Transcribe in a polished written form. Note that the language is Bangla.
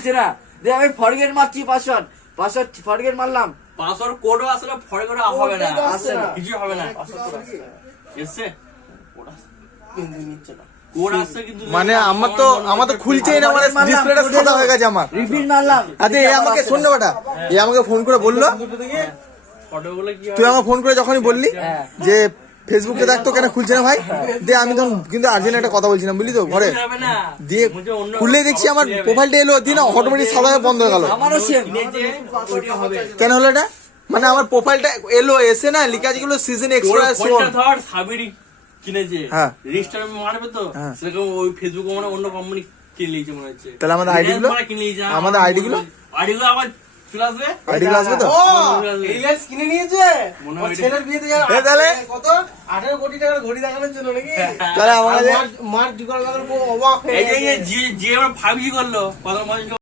দিচ্ছে না, দিয়ে আমি ফরগেট মারছি, পাসওয়ার্ড ফরগেট মারলাম, পাসওয়ার্ড কোডও আসলে ফরগেট হবে না, আসছে না, কিছু হবে না। এসছে কোড আসছে কিন্তু মানে আমার তো খুলছেই না, মানে ডিসপ্লেটা সাদা হয়ে গেছে আমার। রিপিট মারলাম। আচ্ছা এ আমাকে শোন না বেটা, এ আমাকে ফোন করে বললো, ফটোগুলো কি তুই আমাকে ফোন করে যখনই বললি যে ফেসবুকে দেখ তো কেন খুলছে না ভাই, দিয়ে আমি তখন কিন্তু আর্জেন্ট একটা কথা বলছিলাম বুঝলি তো ঘরে, হবে না, দিয়ে খুললেই দেখছি আমার প্রোফাইলটা এলো, দিয়ে না অটোমেটিক সাদা হয়ে বন্ধ হয়ে গেল। আমারও সেম। কিনেছে ওইটা হবে। কেন হলো এটা? মানে আমার প্রোফাইলটা এলো, এসে না লিখা আছে গুলো সিজন এক্সট্রা ফোনটা ধর সাবিরি কিনেছে, হ্যাঁ। রেজিস্টার মারবে তো, হ্যাঁ। সেরকম ওই ফেসবুক মানে অন্য কোম্পানি কিনে নিয়েছে মনে হচ্ছে। তাহলে আমাদের ID গুলো? কিনে নিয়েছে, আমাদের ID গুলো? ID গুলো আবার চলে আসবে। আইডি গুলো আসবে তো? এই লেন্স কিনে নিয়েছে মনে ওর হয় ছেলের বিয়েতে যাওয়ার এ তাহলে? কত 18 কোটি টাকার ঘড়ি দেখানোর জন্য নাকি? তাহলে আমার কাছে মার জোগাড় করার পর অবাক হয়ে এই গেছে। যে যে আমার 5G করলো, কত মানুষ